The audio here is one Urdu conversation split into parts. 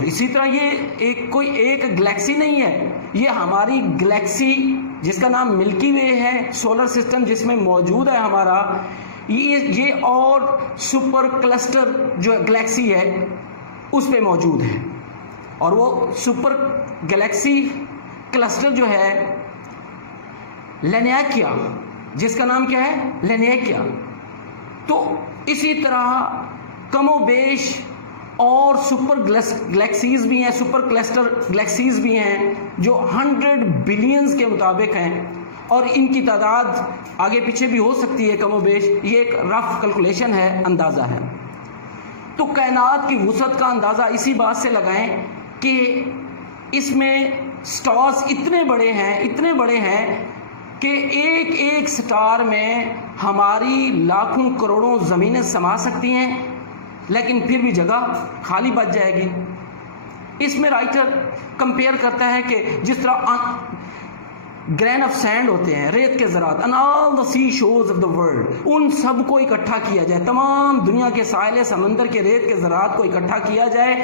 اسی طرح یہ کوئی ایک گلیکسی نہیں ہے، یہ ہماری گلیکسی جس کا نام ملکی وے ہے، سولر سسٹم جس میں موجود ہے ہمارا، یہ اور سپر کلسٹر جو گلیکسی ہے اس پہ موجود ہے، اور وہ سپر گلیکسی کلسٹر جو ہے لینیکیا، جس کا نام کیا ہے لینیکیا۔ تو اسی طرح کم و بیش اور سپر گلیکسیز بھی ہیں، سپر کلسٹر گلیکسیز بھی ہیں جو 100 بلینز کے مطابق ہیں، اور ان کی تعداد آگے پیچھے بھی ہو سکتی ہے کم و بیش، یہ ایک رف کیلکولیشن ہے، اندازہ ہے۔ تو کائنات کی وسعت کا اندازہ اسی بات سے لگائیں کہ اس میں سٹارز اتنے بڑے ہیں کہ ایک ایک سٹار میں ہماری لاکھوں کروڑوں زمینیں سما سکتی ہیں، لیکن پھر بھی جگہ خالی بچ جائے گی۔ اس میں رائٹر کمپیئر کرتا ہے کہ جس طرح گرین آف سینڈ ہوتے ہیں، ریت کے ذرات، and all the sea shores of the world، ان سب کو اکٹھا کیا جائے، تمام دنیا کے ساحل سمندر کے ریت کے ذرات کو اکٹھا کیا جائے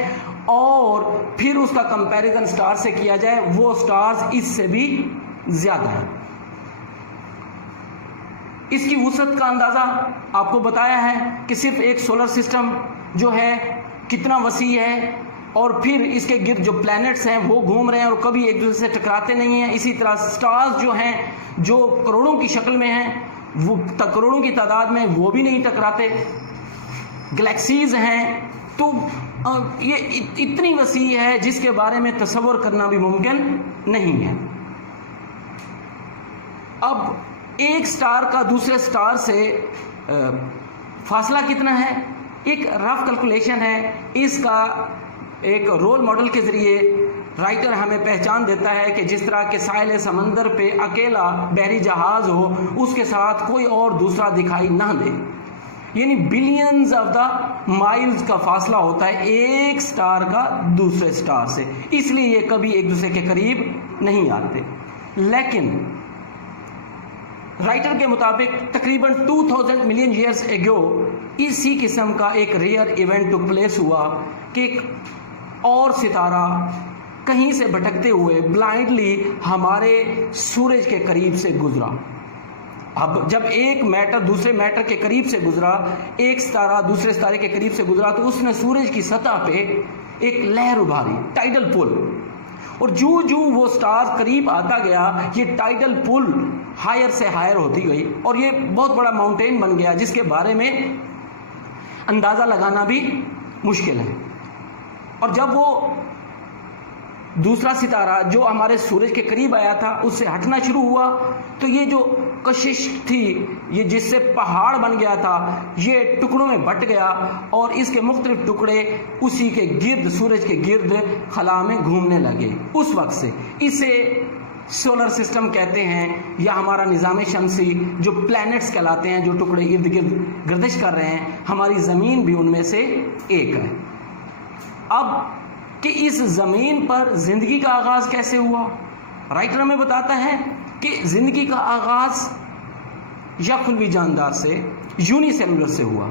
اور پھر اس کا کمپیریزن سٹار سے کیا جائے، وہ سٹارز اس سے بھی زیادہ ہیں۔ اس کی وسعت کا اندازہ آپ کو بتایا ہے کہ صرف ایک سولر سسٹم جو ہے کتنا وسیع ہے، اور پھر اس کے گرد جو پلانٹس ہیں وہ گھوم رہے ہیں اور کبھی ایک دوسرے سے ٹکراتے نہیں ہیں۔ اسی طرح سٹارز جو ہیں جو کروڑوں کی شکل میں ہیں، وہ کروڑوں کی تعداد میں وہ بھی نہیں ٹکراتے۔ گلیکسیز ہیں تو یہ اتنی وسیع ہے جس کے بارے میں تصور کرنا بھی ممکن نہیں ہے۔ اب ایک سٹار کا دوسرے سٹار سے فاصلہ کتنا ہے، ایک رف کیلکولیشن ہے، اس کا ایک رول ماڈل کے ذریعے رائٹر ہمیں پہچان دیتا ہے کہ جس طرح کے ساحل سمندر پہ اکیلا بحری جہاز ہو، اس کے ساتھ کوئی اور دوسرا دکھائی نہ دے، یعنی بلینز آف دا مائلز کا فاصلہ ہوتا ہے ایک سٹار کا دوسرے سٹار سے، اس لیے یہ کبھی ایک دوسرے کے قریب نہیں آتے۔ لیکن رائٹر کے مطابق تقریباً 2000 ملین ایئرز ایگو اسی قسم کا ایک ریئر ایونٹ ٹک پلیس ہوا کہ ایک اور ستارہ کہیں سے بھٹکتے ہوئے بلائنڈلی ہمارے سورج کے قریب سے گزرا۔ اب جب ایک میٹر دوسرے میٹر کے قریب سے گزرا، ایک ستارہ دوسرے ستارے کے قریب سے گزرا، تو اس نے سورج کی سطح پہ ایک لہر ابھاری، ٹائیڈل پل، اور جو وہ سٹار قریب آتا گیا یہ ٹائیڈل پل ہائر سے ہائر ہوتی گئی اور یہ بہت بڑا ماؤنٹین بن گیا جس کے بارے میں اندازہ لگانا بھی مشکل ہے۔ اور جب وہ دوسرا ستارہ جو ہمارے سورج کے قریب آیا تھا اس سے ہٹنا شروع ہوا، تو یہ جو کشش تھی، یہ جس سے پہاڑ بن گیا تھا، یہ ٹکڑوں میں بٹ گیا اور اس کے مختلف ٹکڑے اسی کے گرد، سورج کے گرد خلا میں گھومنے لگے۔ اس وقت سے اسے سولر سسٹم کہتے ہیں، یا ہمارا نظام شمسی جو پلانٹس کہلاتے ہیں، جو ٹکڑے ارد گرد گردش کر رہے ہیں، ہماری زمین بھی ان میں سے ایک ہے۔ اب کہ اس زمین پر زندگی کا آغاز کیسے ہوا، رائٹر ہمیں بتاتا ہے کہ زندگی کا آغاز یا خلوی جاندار سے، یونی سیلولر سے ہوا،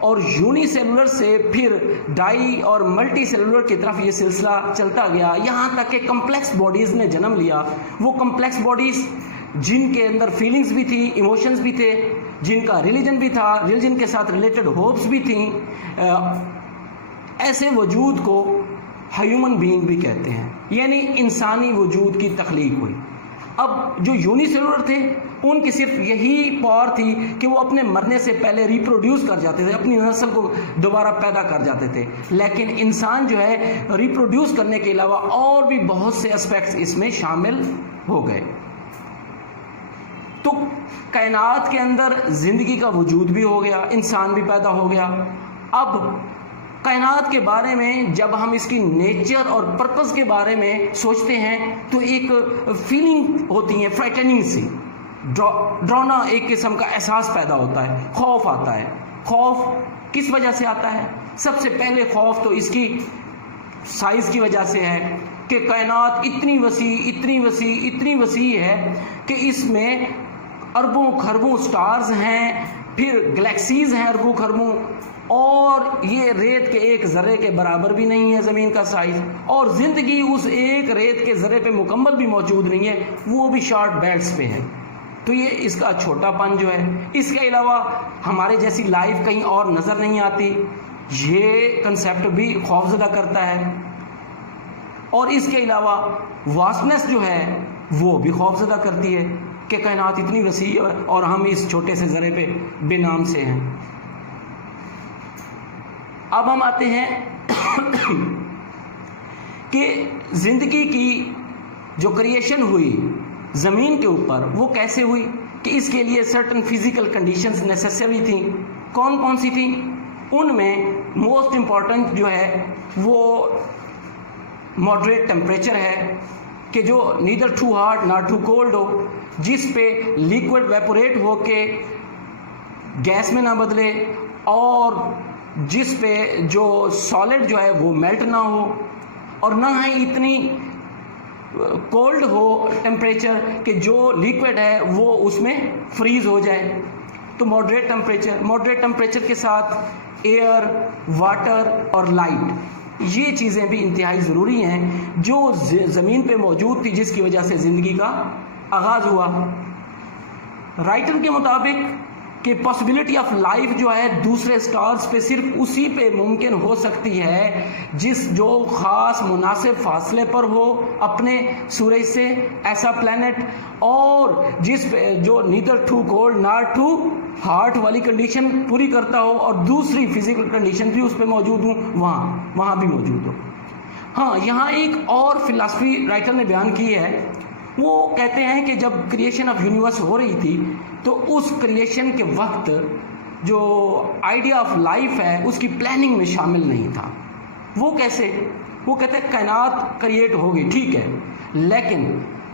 اور یونی سیلولر سے پھر ڈائی اور ملٹی سیلولر کی طرف یہ سلسلہ چلتا گیا، یہاں تک کہ کمپلیکس باڈیز نے جنم لیا۔ وہ کمپلیکس باڈیز جن کے اندر فیلنگز بھی تھی، ایموشنز بھی تھے، جن کا ریلیجن بھی تھا، ریلیجن کے ساتھ ریلیٹڈ ہوپس بھی تھیں، ایسے وجود کو ہیومن بینگ بھی کہتے ہیں، یعنی انسانی وجود کی تخلیق ہوئی۔ اب جو یونی سیلولر تھے ان کی صرف یہی پاور تھی کہ وہ اپنے مرنے سے پہلے ریپروڈیوس کر جاتے تھے، اپنی نسل کو دوبارہ پیدا کر جاتے تھے، لیکن انسان جو ہے ریپروڈیوس کرنے کے علاوہ اور بھی بہت سے اسپیکٹس اس میں شامل ہو گئے۔ تو کائنات کے اندر زندگی کا وجود بھی ہو گیا، انسان بھی پیدا ہو گیا۔ اب کائنات کے بارے میں جب ہم اس کی نیچر اور پرپس کے بارے میں سوچتے ہیں تو ایک فیلنگ ہوتی ہے، فرائٹننگ سی، ڈرانا ایک قسم کا احساس پیدا ہوتا ہے، خوف آتا ہے۔ خوف کس وجہ سے آتا ہے؟ سب سے پہلے خوف تو اس کی سائز کی وجہ سے ہے کہ کائنات اتنی وسیع اتنی وسیع اتنی وسیع ہے کہ اس میں اربوں خربوں سٹارز ہیں، پھر گلیکسیز ہیں اربوں خربوں، اور یہ ریت کے ایک ذرے کے برابر بھی نہیں ہے زمین کا سائز، اور زندگی اس ایک ریت کے ذرے پہ مکمل بھی موجود نہیں ہے، وہ بھی شارٹ بیلٹس پہ ہے۔ تو یہ اس کا چھوٹا پن جو ہے، اس کے علاوہ ہمارے جیسی لائف کہیں اور نظر نہیں آتی، یہ کنسیپٹ بھی خوفزدہ کرتا ہے۔ اور اس کے علاوہ واسٹنس جو ہے وہ بھی خوفزدہ کرتی ہے کہ کائنات اتنی وسیع ہے اور ہم اس چھوٹے سے ذرے پہ بے نام سے ہیں۔ اب ہم آتے ہیں کہ زندگی کی جو کریشن ہوئی زمین کے اوپر وہ کیسے ہوئی، کہ اس کے لیے سرٹن فزیکل کنڈیشنز نیسیسری تھیں۔ کون کون سی تھیں؟ ان میں موسٹ امپورٹنٹ جو ہے وہ ماڈریٹ ٹیمپریچر ہے، کہ جو نیدر ٹو ہاٹ نار ٹو کولڈ ہو، جس پہ لیکوڈ ویپوریٹ ہو کے گیس میں نہ بدلے، اور جس پہ جو سالڈ جو ہے وہ میلٹ نہ ہو، اور نہ ہی اتنی کولڈ ہو ٹیمپریچر کہ جو لیکوڈ ہے وہ اس میں فریز ہو جائے۔ تو ماڈریٹ ٹیمپریچر کے ساتھ ایئر، واٹر اور لائٹ، یہ چیزیں بھی انتہائی ضروری ہیں جو زمین پہ موجود تھی، جس کی وجہ سے زندگی کا آغاز ہوا۔ رائٹر کے مطابق کہ پاسبلٹی آف لائف جو ہے دوسرے سٹارز پہ صرف اسی پہ ممکن ہو سکتی ہے جو خاص مناسب فاصلے پر ہو اپنے سورج سے، ایسا پلانٹ، اور جس پہ جو نیدر ٹو کولڈ نار ٹو ہاٹ والی کنڈیشن پوری کرتا ہو، اور دوسری فزیکل کنڈیشن بھی اس پہ موجود ہوں، وہاں بھی موجود ہو۔ ہاں، یہاں ایک اور فلسفی رائٹر نے بیان کی ہے، وہ کہتے ہیں کہ جب کریشن آف یونیورس ہو رہی تھی تو اس کریشن کے وقت جو آئیڈیا آف لائف ہے اس کی پلاننگ میں شامل نہیں تھا۔ وہ کیسے؟ وہ کہتے ہیں کائنات کریٹ ہوگی، ٹھیک ہے، لیکن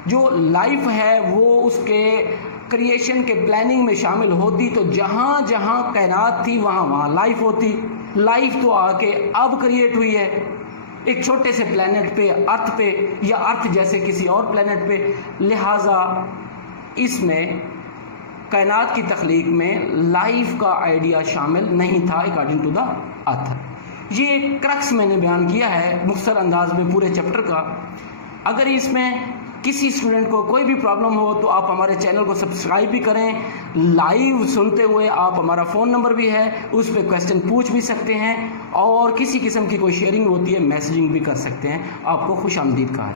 جو لائف ہے وہ اس کے کریشن کے پلاننگ میں شامل ہوتی تو جہاں جہاں کائنات تھی وہاں لائف ہوتی۔ لائف تو آ کے اب کریٹ ہوئی ہے ایک چھوٹے سے پلانٹ پہ، ارتھ پہ، یا ارتھ جیسے کسی اور پلانٹ پہ، لہٰذا اس میں کائنات کی تخلیق میں لائف کا آئیڈیا شامل نہیں تھا اکارڈنگ ٹو دا آتھر۔ یہ کرکس میں نے بیان کیا ہے مختصر انداز میں پورے چیپٹر کا۔ اگر اس میں کسی اسٹوڈنٹ کو کوئی بھی پرابلم ہو تو آپ ہمارے چینل کو سبسکرائب بھی کریں، لائیو سنتے ہوئے آپ ہمارا فون نمبر بھی ہے، اس پہ کویسچن پوچھ بھی سکتے ہیں، اور کسی قسم کی کوئی شیئرنگ ہوتی ہے میسیجنگ بھی کر سکتے ہیں۔ آپ کو خوش آمدید کہا ہے۔